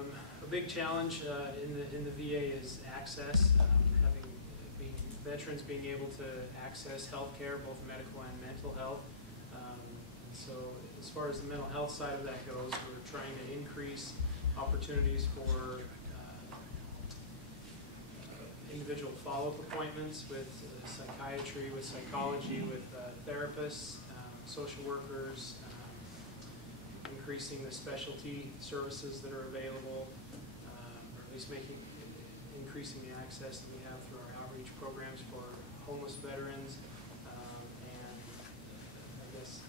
A big challenge in the VA is access. Veterans being able to access health care, both medical and mental health. So as far as the mental health side of that goes, we're trying to increase opportunities for individual follow-up appointments with psychiatry, with psychology, with therapists, social workers, increasing the specialty services that are available, or at least increasing the access that we have through our outreach programs for homeless veterans, and I guess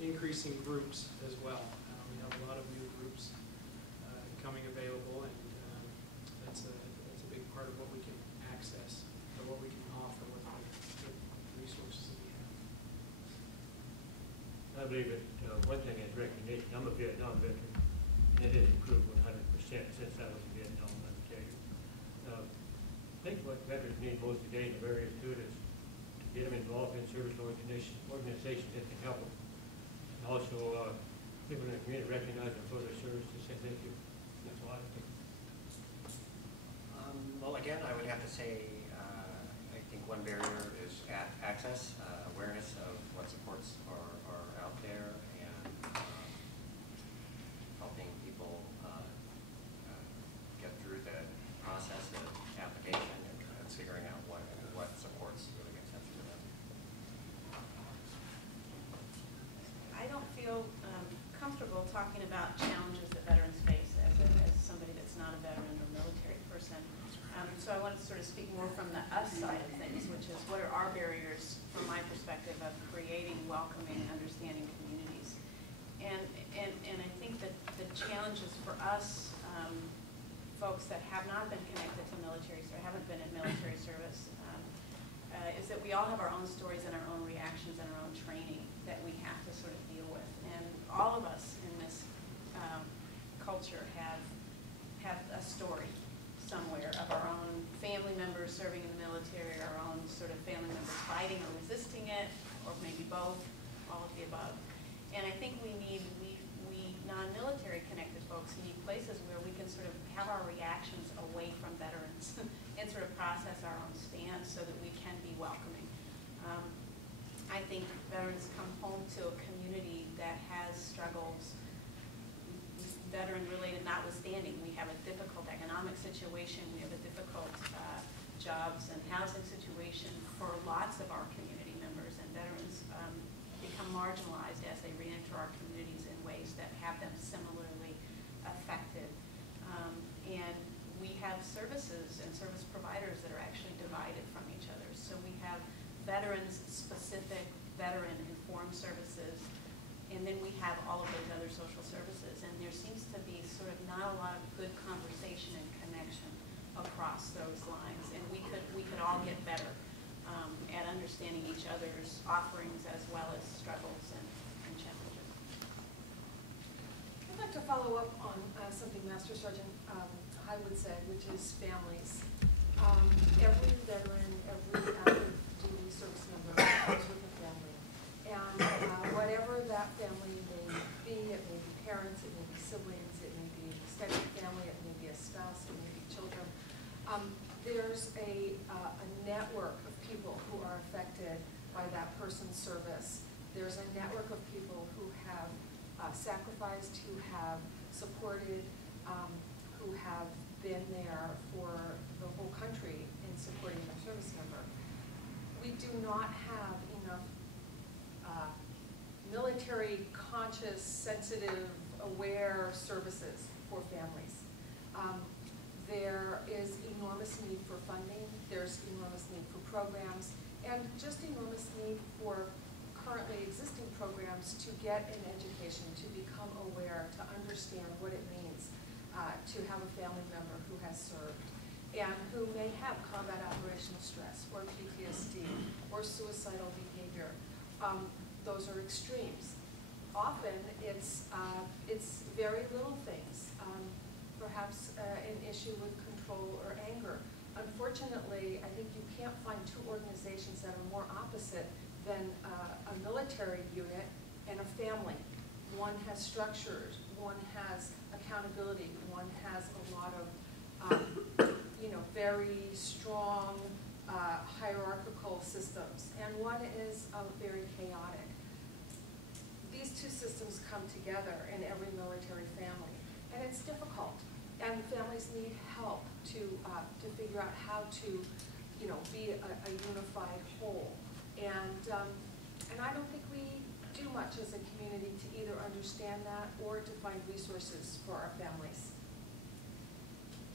increasing groups as well. We have a lot of new groups coming available, and that's a big part of what we can access, or what we can offer with the resources that we have. I believe that one thing is recognition. I'm a Vietnam veteran, and it has improved 100% since I was in Vietnam, I can tell you. I think what veterans need most today in the areas to it is to get them involved in service organizations that can help them. And also, people in the community recognize them for their service to say thank you. That's all I think. Well, again, I would have to say, I think one barrier is access, awareness of what supports are out there, and helping people get through the process of application and figuring out what supports really make sense for them. I don't feel comfortable talking about challenges that veterans face as somebody that's not a veteran or military person. So I want to sort of speak more from the us side of things, which is what are our barriers from my perspective of creating welcoming, understanding communities. And I think that the challenges for us, folks that have not been connected to military or haven't been in military service, is that we all have our own stories and our own reactions and our own training that we have to sort of deal with. And all of us in this culture have a story somewhere of our own family members serving in the military, our own sort of family members fighting or resisting it, or maybe both, all of the above. And I think we non-military connected folks need places where we can sort of have our reactions away from veterans and sort of process our own stance so that we can be welcoming. I think veterans come home to a community that has struggles, veteran-related notwithstanding. We have a difficult economic situation. We have a difficult jobs and housing situation for lots of our community members, and veterans become marginalized as they re-enter our communities in ways that have them similarly affected. And we have services and service providers that are actually divided from each other. So we have veterans-specific, veteran-informed services, and then we have all of those other social services. And there seems to be sort of not a lot of good conversation and connection across those lines. And we could all get better at understanding each other's offerings as well as struggles and challenges. I'd like to follow up on something Master Sergeant Hywood said, which is families. Every veteran, every active duty service member comes with a family. And whatever that family may be, it may be parents, it may be siblings, it may be extended family, it may be a spouse, it may be children. There's a network of people who are affected by that person's service. There's a network of people who have sacrificed, who have supported, who have been there for the whole country in supporting their service member. We do not have enough military conscious, sensitive, aware services for families. There is enormous need for funding, there's enormous need for programs, and just enormous need for currently existing programs to get an education, to become aware, to understand what it means to have a family member who has served and who may have combat operational stress or PTSD or suicidal behavior. Those are extremes. Often it's very little things. Perhaps an issue with control or anger. Unfortunately, I think you can't find two organizations that are more opposite than a military unit and a family. One has structures, one has accountability, one has a lot of, very strong hierarchical systems, and one is very chaotic. These two systems come together in every military family, and it's difficult. And families need help to figure out how to, be a unified whole. And I don't think we do much as a community to either understand that or to find resources for our families.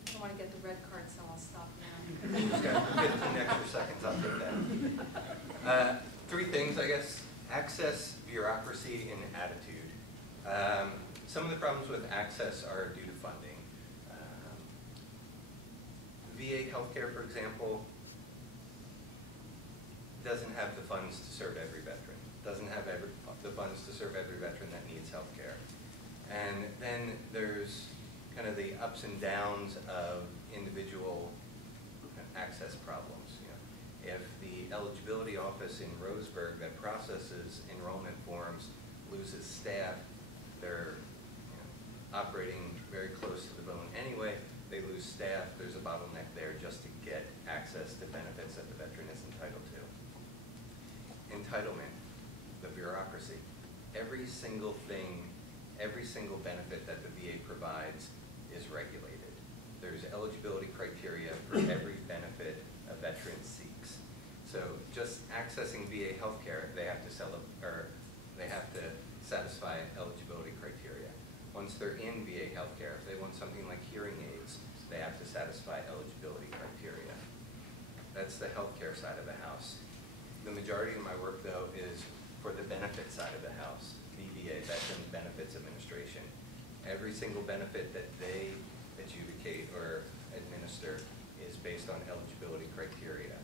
I don't want to get the red card, so I'll stop now. Just got 15 extra seconds, I'll take that. Three things, I guess: access, bureaucracy, and attitude. Some of the problems with access are due to funding. VA healthcare, for example, doesn't have the funds to serve every veteran, doesn't have the funds to serve every veteran that needs healthcare. And then there's kind of the ups and downs of individual access problems. If the eligibility office in Roseburg that processes enrollment forms loses staff, they're operating very close to the bone anyway, they lose staff, there's a bottleneck there just to get access to benefits that the veteran is entitled to. Entitlement, the bureaucracy. Every single thing, every single benefit that the VA provides is regulated. There's eligibility criteria for every benefit a veteran seeks. So just accessing VA healthcare, they have to satisfy eligibility criteria. Once they're in VA healthcare, if they want something like hearing aids, they have to satisfy eligibility criteria. That's the healthcare side of the house. The majority of my work, though, is for the benefit side of the house, VBA, Veterans Benefits Administration. Every single benefit that they adjudicate or administer is based on eligibility criteria.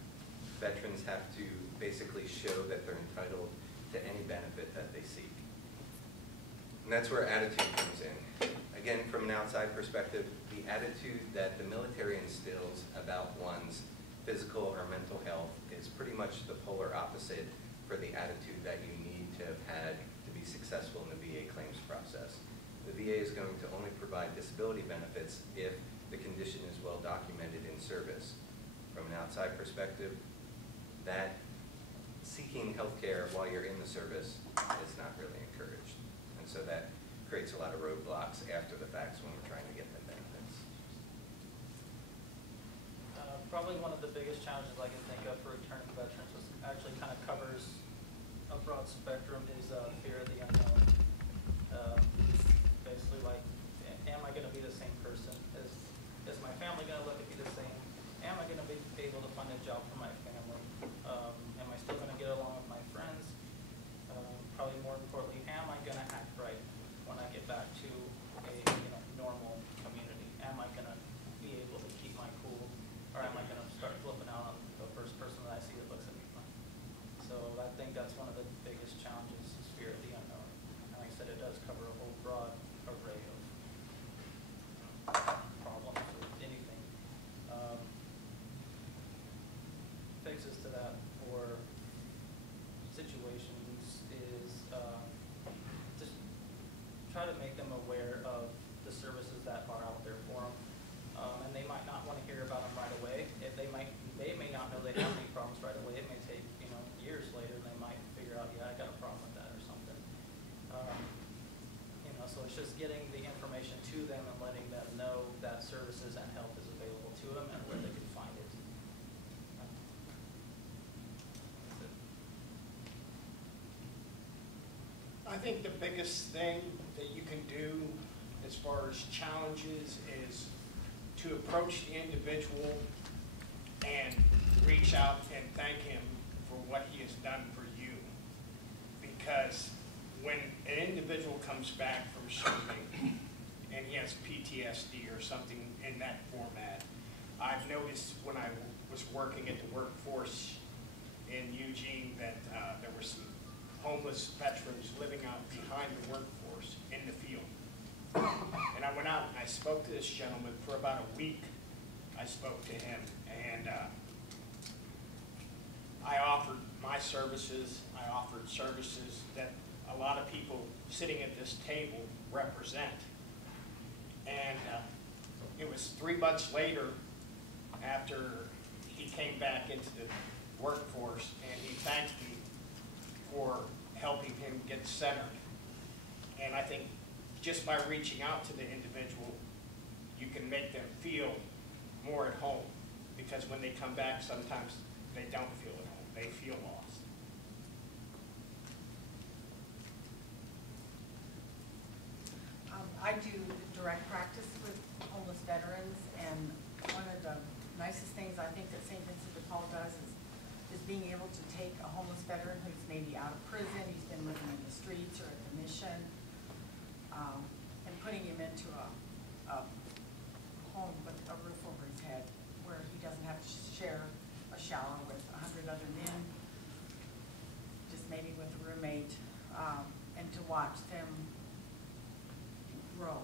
Veterans have to basically show that they're entitled to any benefit that they seek. And that's where attitude comes in. Again, from an outside perspective, the attitude that the military instills about one's physical or mental health is pretty much the polar opposite for the attitude that you need to have had to be successful in the VA claims process. The VA is going to only provide disability benefits if the condition is well documented in service. From an outside perspective, that seeking health care while you're in the service is not really encouraged. And so that creates a lot of roadblocks after the facts when we're trying to get them benefits. Probably one of the biggest challenges I can think of for returning veterans, which actually kind of covers a broad spectrum, is fear of the unknown. Basically, like, am I going to be the same person? Is my family going to look at me the same? Am I going to be able to find a job for my family? Am I still going to get along with my friends? Probably more importantly, am I going to act right when I get back to a normal community? Am I going to be able to keep my cool, or am I going to start flipping out on the first person that I see that looks at me funny? So I think that's one of the biggest challenges, is fear of the unknown. And like I said, it does cover a whole broad array of problems with anything. Fixes to that or situations is just try to make them aware of the services that are out there for them. And they might not want to hear about them right away. They may not know they have any problems right away. It may take years later, and they might figure out, yeah, I got a problem with that or something. So it's just getting the information to them and letting them know that services and help is available to them and where they can find it. That's it. I think the biggest thing that you can do as far as challenges is to approach the individual and reach out and thank him for what he has done for you. Because when an individual comes back from serving and he has PTSD or something in that format, I've noticed when I was working at the workforce in Eugene that there were some homeless veterans living out behind the workforce in the field. And I went out and I spoke to this gentleman for about a week. I spoke to him, and I offered my services. I offered services that a lot of people sitting at this table represent. And it was 3 months later after he came back into the workforce, and he thanked me for helping him get centered. And I think just by reaching out to the individual, you can make them feel more at home, because when they come back, sometimes they don't feel at home. They feel lost. I do direct practice with homeless veterans, and one of the nicest things I think that St. Vincent de Paul does is being able to take a homeless veteran who's maybe out of prison, he's been living in the streets or at the mission, and putting him into a home with a roof over his head where he doesn't have to share a shower with 100 other men, just maybe with a roommate, and to watch them grow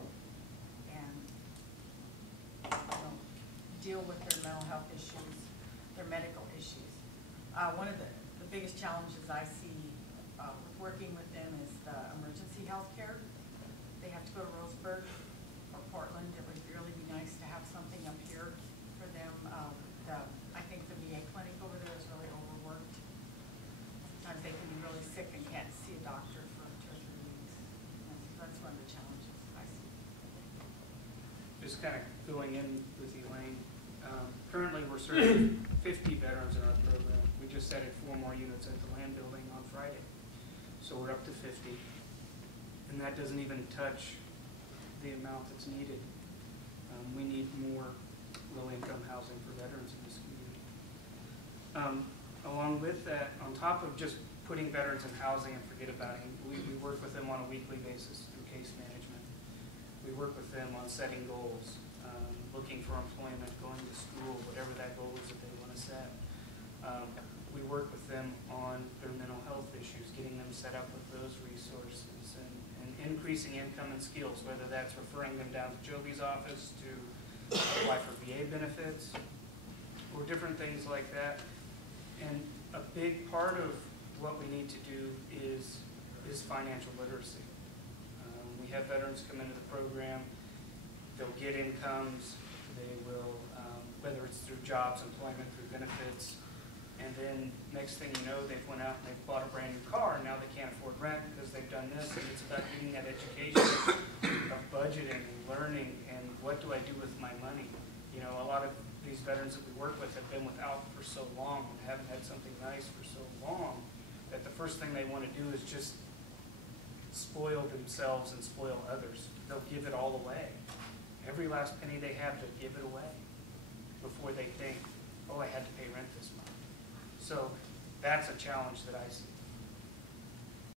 and deal with their mental health issues, their medical issues. One of the biggest challenges I see with working with them is the emergency health care. They have to go to Roseburg or Portland. It would really be nice to have something up here for them. I think the VA clinic over there is really overworked. Sometimes they can be really sick and can't see a doctor for 2 or 3 weeks. And that's one of the challenges I see. Just kind of going in with Elaine, currently we're serving 50 veterans in our program. We just added 4 more units at the land building on Friday. So we're up to 50. And that doesn't even touch the amount that's needed. We need more low-income housing for veterans in this community. Along with that, on top of just putting veterans in housing and forget about it, we work with them on a weekly basis through case management. We work with them on setting goals, looking for employment, going to school, whatever that goal is that they want to set. We work with them on their mental health issues, getting them set up with those resources, and increasing income and skills, whether that's referring them down to Joby's office to apply for VA benefits or different things like that. And a big part of what we need to do is financial literacy. We have veterans come into the program, they'll get incomes, they will, whether it's through jobs, employment, through benefits, and then next thing you know, they've went out and they've bought a brand new car, and now they can't afford rent because they've done this, and it's about getting that education of budgeting and learning and what do I do with my money. You know, a lot of these veterans that we work with have been without for so long and haven't had something nice for so long that the first thing they want to do is just spoil themselves and spoil others. They'll give it all away. Every last penny they have, they'll give it away before they think, oh, I had to pay rent this month. So that's a challenge that I see.